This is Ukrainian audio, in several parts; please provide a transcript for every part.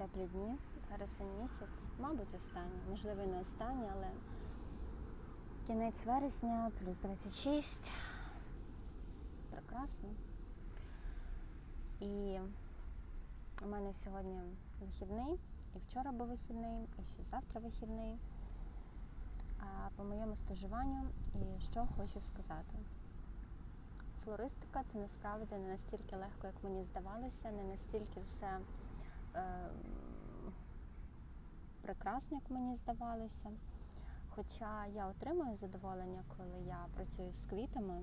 Теплі дні, вересень місяць, мабуть, останні, можливо, і не останні, але кінець вересня, плюс 26. Прекрасно. І у мене сьогодні вихідний, і вчора був вихідний, і ще завтра вихідний. А по моєму стажуванню, і що хочу сказати. Флористика це насправді не настільки легко, як мені здавалося, не настільки все прекрасно, як мені здавалося. Хоча я отримую задоволення, коли я працюю з квітами.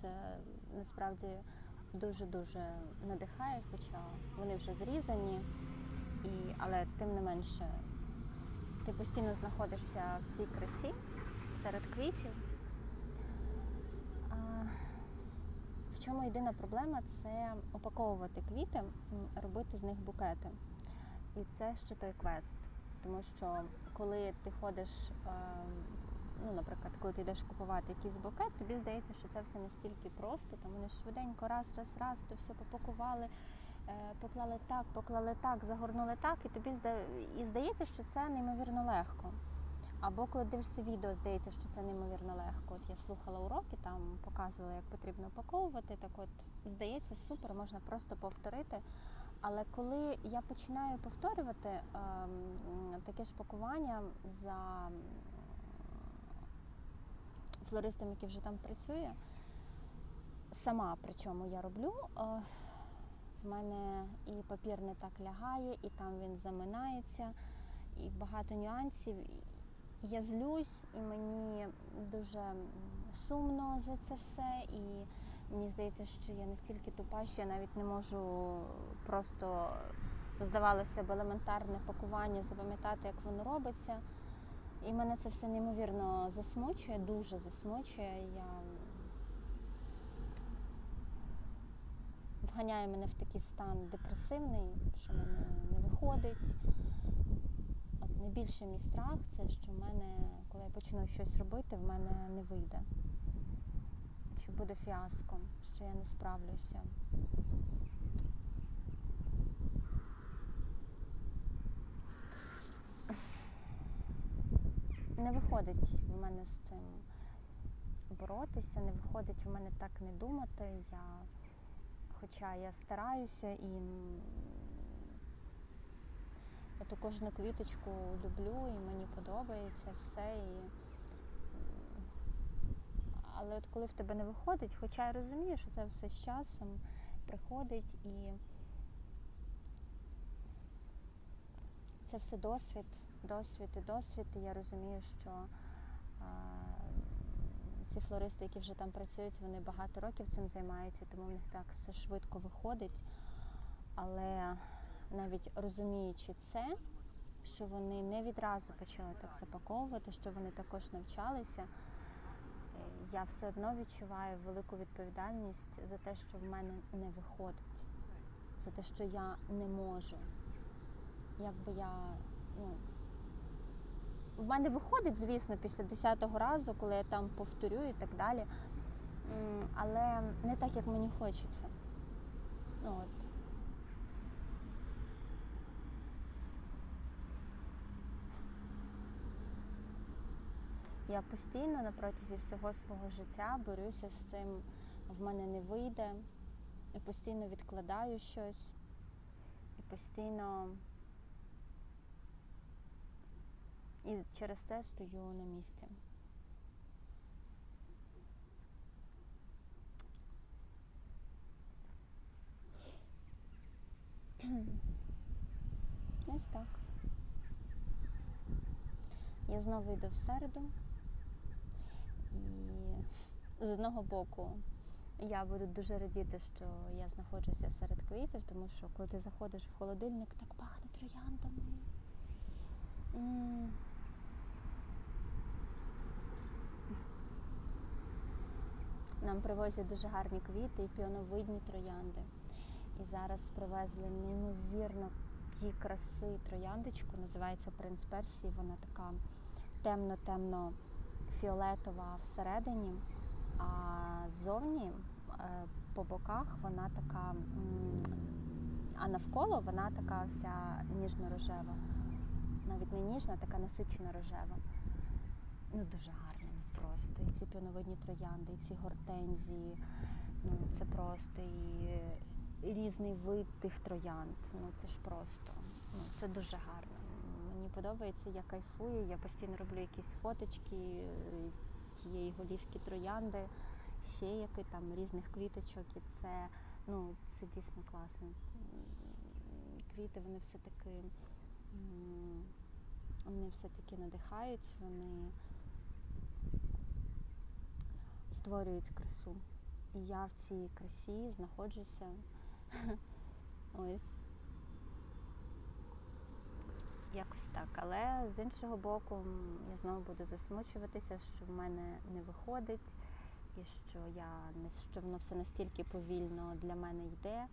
Це насправді дуже-дуже надихає, хоча вони вже зрізані, і, але тим не менше ти постійно знаходишся в цій красі серед квітів. Чому єдина проблема це упаковувати квіти, робити з них букети. І це ще той квест. Тому що коли ти ходиш, е, ну, наприклад, коли ти йдеш купувати якийсь букет, тобі здається, що це все настільки просто. Там вони швиденько раз, раз, раз, то все попакували, е, поклали так, поклали так, загорнули так, і тобі і здається, що це неймовірно легко. Або коли дивишся відео, здається, що це неймовірно легко. От я слухала уроки, там показували, як потрібно упаковувати. Так от здається, супер, можна просто повторити. Але коли я починаю повторювати ем, таке ж пакування за флористом, який вже там працює, сама причому я роблю, е, в мене і папір не так лягає, і там він заминається, і багато нюансів. Я злюсь, і мені дуже сумно за це все. І Мені здається, що я настільки тупа, що я навіть не можу просто, здавалося б, елементарне пакування запам'ятати, як воно робиться. І мене це все неймовірно засмучує, дуже засмучує. Я... Вганяє мене в такий стан депресивний, що мене не виходить. От найбільший мій страх це, що в мене, коли я почну щось робити, в мене не вийде що буде фіаском, що я не справлюся. Не виходить в мене з цим боротися, не виходить в мене так не думати. Я, хоча я стараюся і я ту кожну квіточку люблю і мені подобається все. І але от коли в тебе не виходить, хоча я розумію, що це все з часом приходить і це все досвід, досвід і досвід. І я розумію, що а, ці флористи, які вже там працюють, вони багато років цим займаються, тому в них так все швидко виходить. Але навіть розуміючи це, що вони не відразу почали так запаковувати, що вони також навчалися я все одно відчуваю велику відповідальність за те, що в мене не виходить, за те, що я не можу. Якби я, ну, в мене виходить, звісно, після 10-го разу, коли я там повторю і так далі. Але не так, як мені хочеться. Ну, от. Я постійно на протязі всього свого життя борюся з цим, в мене не вийде. Я постійно відкладаю щось і постійно і через це стою на місці. Ось так. Я знову йду в середу. І з одного боку я буду дуже радіти, що я знаходжуся серед квітів, тому що коли ти заходиш в холодильник, так пахне трояндами. Нам привозять дуже гарні квіти і піоновидні троянди. І зараз привезли неймовірно її краси трояндочку, називається Принц Персії. Вона така темно-темно фіолетова всередині, а ззовні е, по боках вона така а навколо вона така вся ніжно-рожева. Навіть не ніжна, така насичена рожева. Ну, дуже гарно просто. І ці піоновидні троянди, і ці гортензії. Ну, це просто і різний вид тих троянд. Ну, це ж просто. Ну, це дуже гарно. Подобається, я кайфую, я постійно роблю якісь фоточки е, тієї голівки троянди, ще які там різних квіточок, і це, ну, це дійсно класно. Квіти, вони все-таки вони все-таки надихають, вони створюють красу. І я в цій красі знаходжуся. Ось. Якось так. Але з іншого боку, я знову буду засмучуватися, що в мене не виходить, і що я не що воно все настільки повільно для мене йде.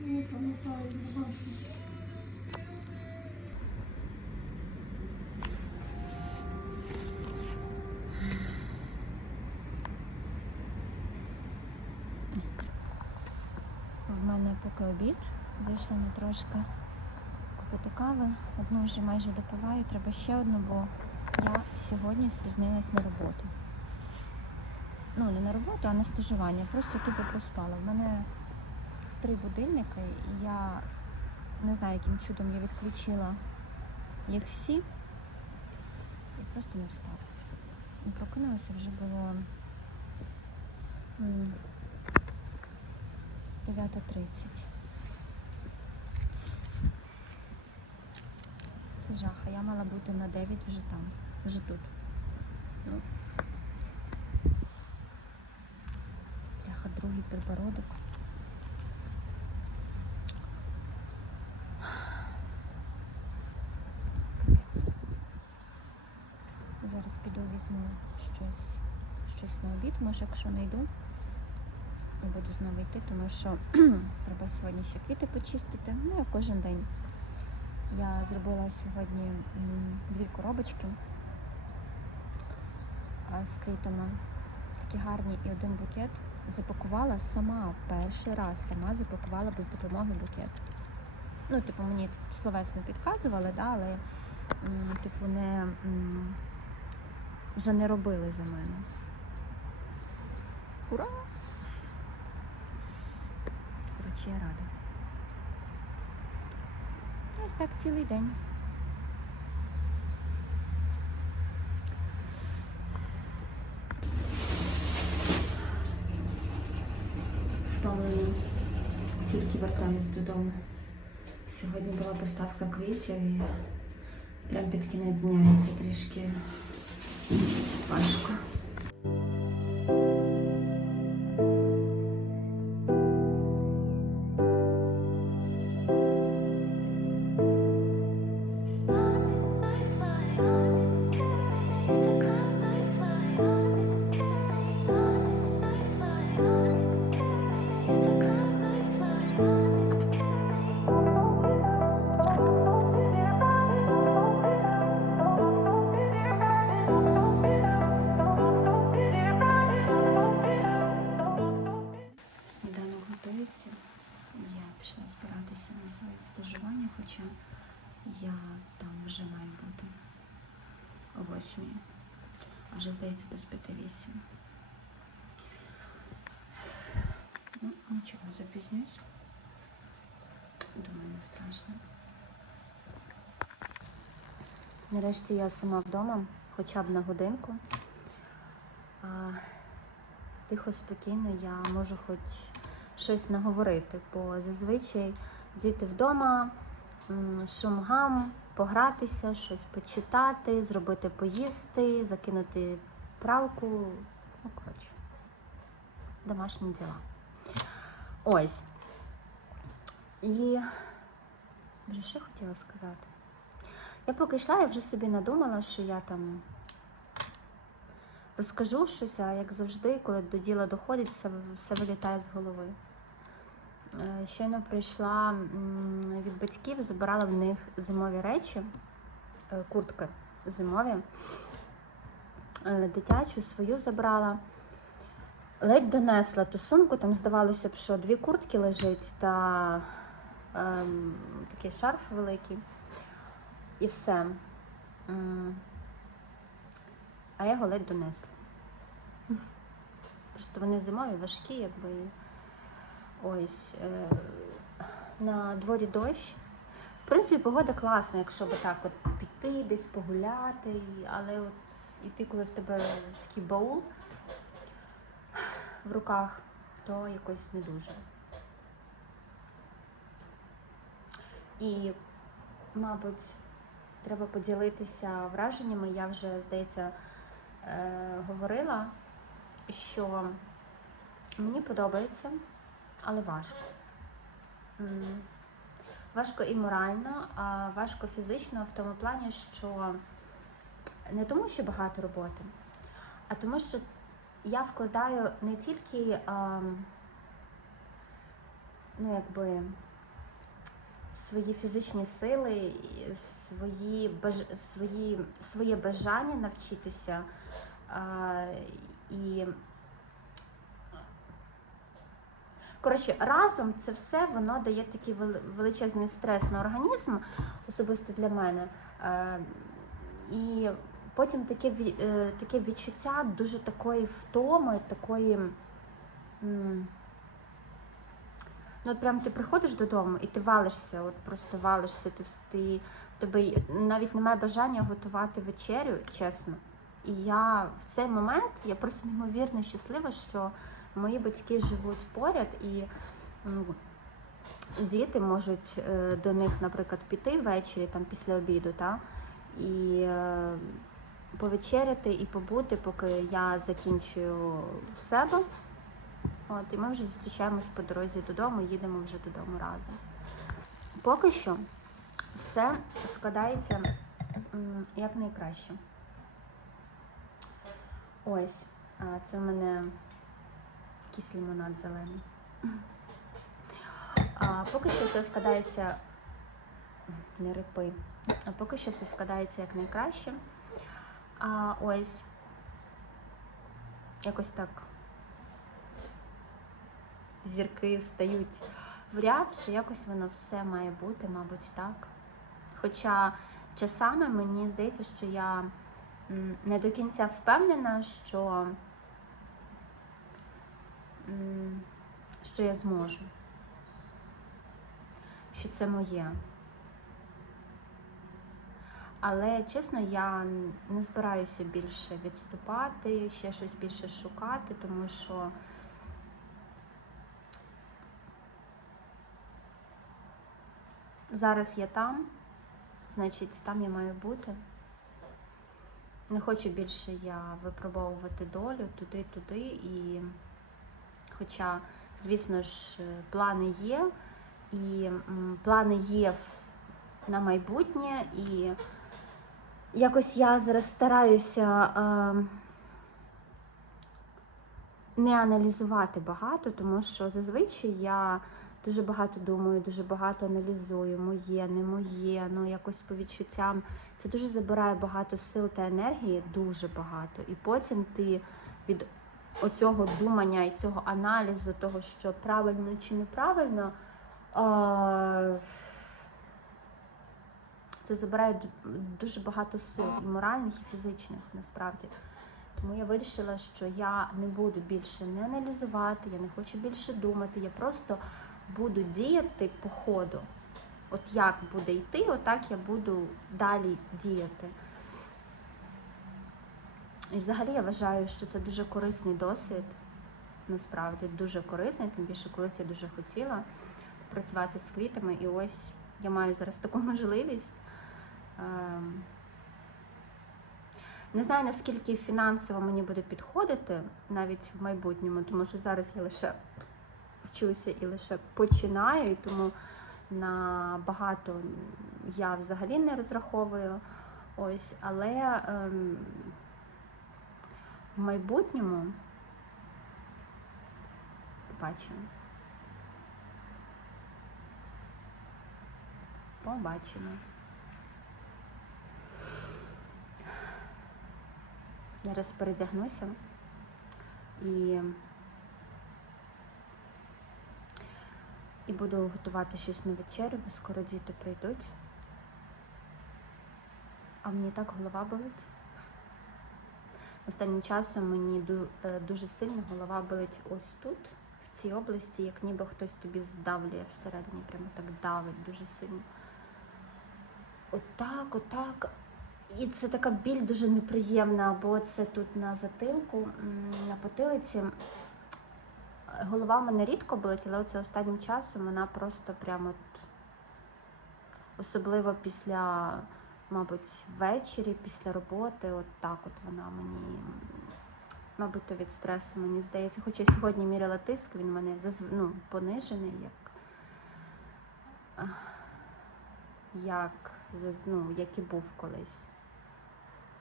Не пам'ятаю обід. Вийшла на трошки купити кави. Одну вже майже допиваю, треба ще одну, бо я сьогодні спізнилась на роботу. Ну, не на роботу, а на стажування. Просто тупо проспала. В мене три будильники, і я не знаю, яким чудом я відключила їх всі і просто не встала. І прокинулася вже було 9.30. Це жах, а я мала бути на 9 вже там, вже тут. Ну. Бляха, другий підбородок. Капець. Зараз піду візьму щось, щось на обід, може, якщо знайду. І буду знову йти, тому що треба сьогодні ще квіти почистити. Ну, як кожен день. Я зробила сьогодні дві коробочки з квітами. Такі гарні і один букет. Запакувала сама перший раз, сама запакувала без допомоги букет. Ну, типу, мені словесно підказували, да, але типу, не, вже не робили за мене. Ура! Коротше, я рада. Ось так цілий день. Втомлені. Тільки вертаюсь додому. Сьогодні була поставка квітів і прям під кінець дня це трішки важко. Нарешті я сама вдома, хоча б на годинку. А, тихо, спокійно я можу хоч щось наговорити, бо зазвичай діти вдома, м, шум гам, погратися, щось почитати, зробити поїсти, закинути пралку. Ну, коротше, домашні діла. Ось. І вже що хотіла сказати? Я поки йшла, я вже собі надумала, що я там розкажу щось, а як завжди, коли до діла доходить, все, все вилітає з голови. Е, Щойно прийшла від батьків, забирала в них зимові речі, е, куртки зимові. Е, Дитячу свою забрала. Ледь донесла ту сумку, там здавалося б, що дві куртки лежить та ем, такий шарф великий. І все. А я його ледь донесла. Просто вони зимові, важкі, якби. Ось. Е, на дворі дощ. В принципі, погода класна, якщо би так от піти, десь погуляти, але от іти, коли в тебе такий баул в руках, то якось не дуже. І, мабуть, треба поділитися враженнями. Я вже, здається, е, говорила, що мені подобається, але важко. Важко і морально, а важко фізично в тому плані, що не тому, що багато роботи, а тому, що я вкладаю не тільки ну, якби, свої фізичні сили, свої, свої, своє бажання навчитися а, і Коротше, разом це все воно дає такий величезний стрес на організм, особисто для мене. І потім таке, е, таке відчуття дуже такої втоми, такої. Ну, от прям ти приходиш додому і ти валишся, от просто валишся, ти, ти тебе навіть немає бажання готувати вечерю, чесно. І я в цей момент я просто неймовірно щаслива, що мої батьки живуть поряд, і м, діти можуть е, до них, наприклад, піти ввечері, там після обіду, та, і е, повечеряти і побути, поки я закінчую в себе. От, і ми вже зустрічаємось по дорозі додому, їдемо вже додому разом. Поки що все складається як найкраще. Ось, це в мене якийсь лимонад зелений. А, поки що все складається. Не рипи. А поки що все складається як найкраще. А ось якось так зірки стають в ряд, що якось воно все має бути, мабуть, так. Хоча часами мені здається, що я не до кінця впевнена, що, що я зможу, що це моє. Але чесно, я не збираюся більше відступати, ще щось більше шукати, тому що зараз я там, значить, там я маю бути. Не хочу більше я випробовувати долю туди-туди. І хоча, звісно ж, плани є, і плани є на майбутнє, і якось я зараз стараюся е, не аналізувати багато, тому що зазвичай я дуже багато думаю, дуже багато аналізую, моє, не моє, ну якось по відчуттям. Це дуже забирає багато сил та енергії, дуже багато. І потім ти від оцього думання і цього аналізу, того, що правильно чи неправильно, це забирає дуже багато сил, і моральних, і фізичних насправді. Тому я вирішила, що я не буду більше не аналізувати, я не хочу більше думати, я просто буду діяти по ходу. От як буде йти, отак я буду далі діяти. І взагалі я вважаю, що це дуже корисний досвід, насправді дуже корисний, тим більше колись я дуже хотіла працювати з квітами, і ось я маю зараз таку можливість. Ем, Не знаю, наскільки фінансово мені буде підходити навіть в майбутньому, тому що зараз я лише вчуся і лише починаю, і тому на багато я взагалі не розраховую. Ось, але ем, в майбутньому побачимо. Побачимо. Зараз передягнуся і, і буду готувати щось на вечерю, бо скоро діти прийдуть. А мені так голова болить. Останнім часом мені е, дуже сильно голова болить ось тут, в цій області, як ніби хтось тобі здавлює всередині, прямо так давить дуже сильно. Отак, отак. І це така біль дуже неприємна, бо це тут на затилку, на потилиці. Голова в мене рідко болить, але оце останнім часом вона просто прямо от, особливо після, мабуть, ввечері, після роботи, от так от вона мені, мабуть, то від стресу, мені здається. Хоча сьогодні міряла тиск, він в мене ну, понижений, як, як, ну, як і був колись.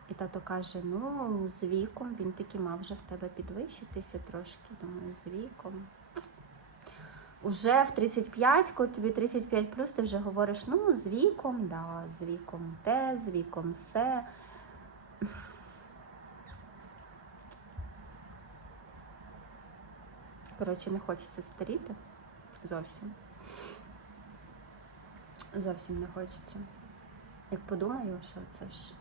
І тато каже: ну, з віком він таки мав вже в тебе підвищитися трошки. Думаю, з віком. Уже в 35, коли тобі 35 плюс, ти вже говориш, ну, з віком, да, з віком те, з віком все. Коротше, не хочеться старіти зовсім. Зовсім не хочеться. Як подумаю, що це ж.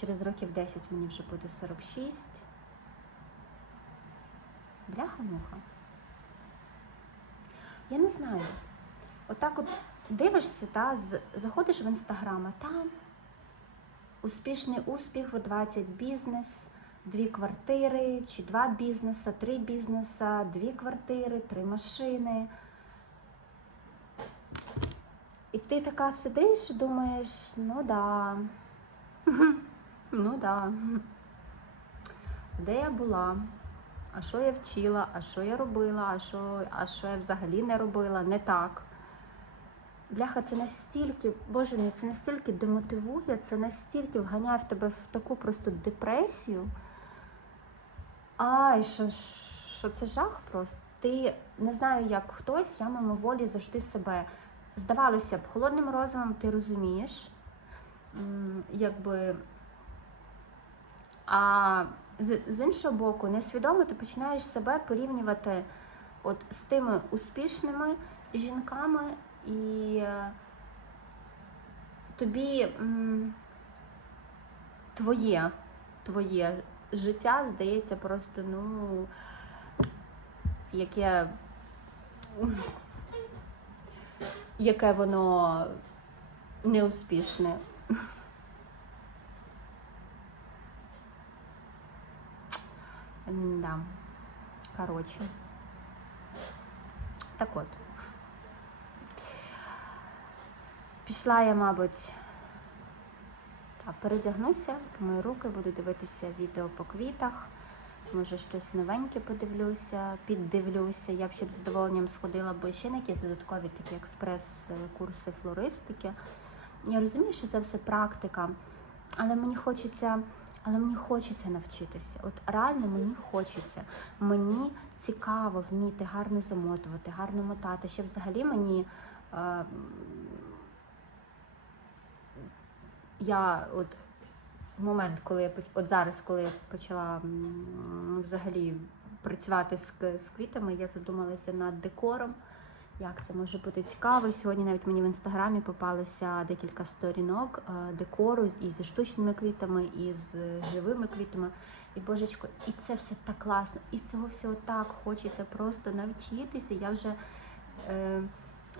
Через років 10 мені вже буде 46. Бляха-муха. Я не знаю. Отак от дивишся, та, заходиш в інстаграм, а там успішний успіх в 20 бізнес, дві квартири, чи два бізнеса, три бізнеса, дві квартири, три машини. І ти така сидиш і думаєш, ну да. Ну да. Де я була? А що я вчила? А що я робила? А що, а що я взагалі не робила? Не так. Бляха, це настільки, боже мій, це настільки демотивує, це настільки вганяє в тебе в таку просто депресію. Ай, що, що це жах просто. Ти не знаю, як хтось, я мимоволі завжди себе. Здавалося б, холодним розумом ти розумієш, якби. А з, іншого боку, несвідомо ти починаєш себе порівнювати от з тими успішними жінками, і е, тобі твоє, твоє життя здається просто, ну, яке, яке воно неуспішне. Да. Короче. Так от. Пішла я, мабуть, так, передягнуся, помию руки, буду дивитися відео по квітах. Може, щось новеньке подивлюся, піддивлюся. Я б ще з задоволенням сходила, бо ще на якісь додаткові такі експрес-курси флористики. Я розумію, що це все практика, але мені хочеться, але мені хочеться навчитися. От реально мені хочеться. Мені цікаво вміти гарно замотувати, гарно мотати. Ще взагалі мені. Е, я от момент, коли я от зараз, коли я почала взагалі працювати з, з квітами, я задумалася над декором. Як це може бути цікаво? Сьогодні навіть мені в інстаграмі попалося декілька сторінок е, декору і зі штучними квітами, і з живими квітами. І божечко, і це все так класно, і цього всього так хочеться просто навчитися. Я вже е,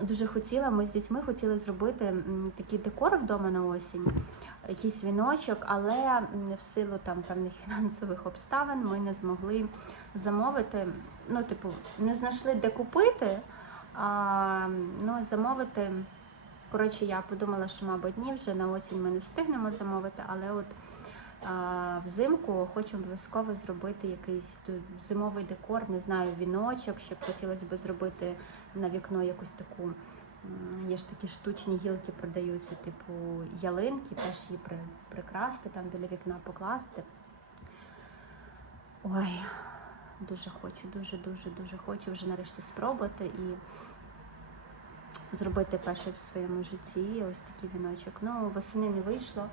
дуже хотіла, ми з дітьми хотіли зробити м, такий декор вдома на осінь, якийсь віночок, але в силу там певних фінансових обставин ми не змогли замовити. Ну, типу, не знайшли де купити, а ну, замовити. Коротше, я подумала, що, мабуть, ні, вже на осінь ми не встигнемо замовити, але от а, взимку хочу обов'язково зробити якийсь тут зимовий декор, не знаю, віночок, ще б хотілося б зробити на вікно якусь таку. Є ж такі штучні гілки продаються, типу ялинки, теж її при, прикрасти, там біля вікна покласти. Ой, дуже хочу, дуже, дуже, дуже хочу вже нарешті спробувати і зробити перше в своєму житті ось такий віночок. Ну, восени не вийшло,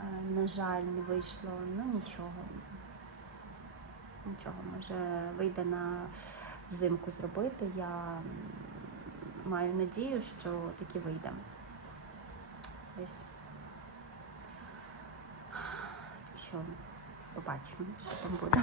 е, на жаль, не вийшло. Ну нічого. Нічого, може вийде на взимку зробити. Я маю надію, що таки вийде. Ось. Що побачимо, що там буде.